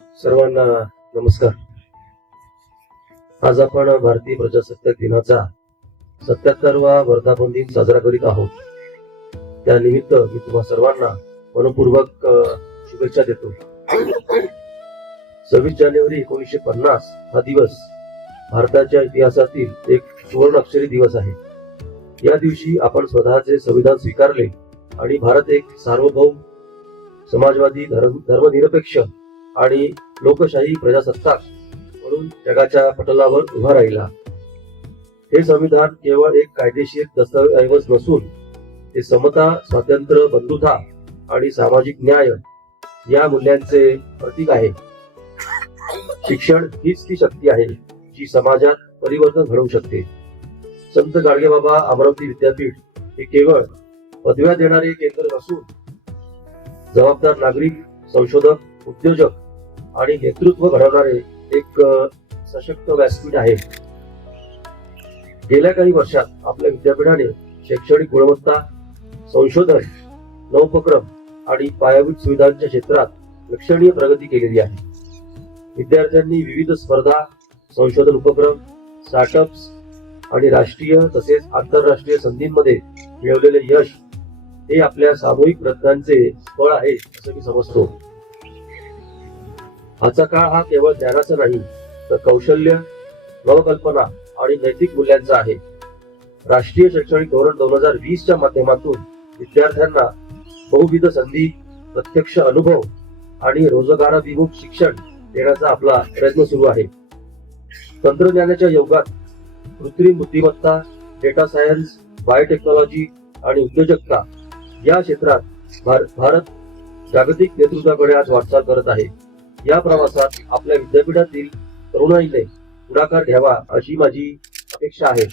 सर्वांना नमस्कार. आज आपण भारतीय प्रजासत्ताक दिनाचा सत्याहत्तरवा वर्धापन दिन साजरा करीत आहोत. त्यानिमित्त मी तुम्हा सर्वांना मनपूर्वक शुभेच्छा देतो. सव्वीस जानेवारी एकोणीसशे पन्नास हा दिवस भारताच्या इतिहासातील एक सुवर्ण अक्षरी दिवस आहे. या दिवशी आपण स्वतःचे संविधान स्वीकारले आणि भारत एक सार्वभौम समाजवादी धर्म धर्मनिरपेक्ष आणि लोकशाही प्रजासत्ताक म्हणून जगाच्या पटलावर उभा राहिला. हे संविधान केवळ एक कायदेशीर दस्तऐवज नसून ते समता स्वातंत्र्य बंधुता आणि सामाजिक न्याय या मूल्यांचे प्रतीक आहे. शिक्षण हीच ती शक्ती आहे जी समाजात परिवर्तन घडवू शकते. संत गाडगेबाबा अमरावती विद्यापीठ हे केवळ पदव्या देणारे केंद्र नसून जबाबदार नागरिक संशोधक उद्योजक आणि नेतृत्व घडवणारे एक सशक्त व्यासपीठ आहे. गेल्या काही वर्षात आपल्या विद्यापीठाने शैक्षणिक गुणवत्ता संशोधन नवोपक्रम आणि पायाभूत सुविधांच्या क्षेत्रात लक्षणीय प्रगती केलेली आहे. विद्यार्थ्यांनी विविध स्पर्धा संशोधन उपक्रम स्टार्टअप्स आणि राष्ट्रीय तसेच आंतरराष्ट्रीय संधींमध्ये मिळवलेले यश हे आपल्या सामूहिक प्रयत्नांचे फळ आहे असं मी समजतो. आजचा काळ हा केवळ ज्ञानाचा नाही तर कौशल्य नवकल्पना आणि नैतिक मूल्यांचा आहे. राष्ट्रीय शैक्षणिक धोरण दोन हजार वीसच्या माध्यमातून विद्यार्थ्यांना बहुविध संधी प्रत्यक्ष अनुभव आणि रोजगाराभिमुख शिक्षण देण्याचा आपला प्रयत्न सुरू आहे. तंत्रज्ञानाच्या युगात कृत्रिम बुद्धिमत्ता डेटा सायन्स बायोटेक्नॉलॉजी आणि उद्योजकता या क्षेत्रात भार- भारत जागतिक नेतृत्वाकडे आज वाटचाल करत आहे. या प्रवासात आपल्या विद्यापीठातील तरुणाईने पुढाकार घ्यावा अशी माझी अपेक्षा आहे.